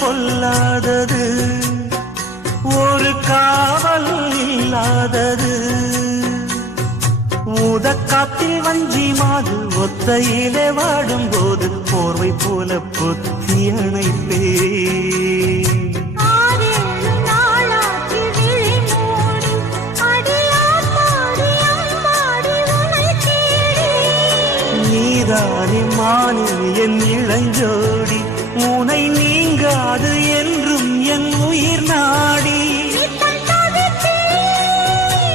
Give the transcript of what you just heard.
பொல்லாதது ஒரு காவல் இல்லாதது ஊதக்காத்தில் வஞ்சி மாது ஒத்தையிலே வாடும்போது போர்வை போல பொத்தி அணைப்பே நீதானே மானே என் இளஞ்சோடி உனை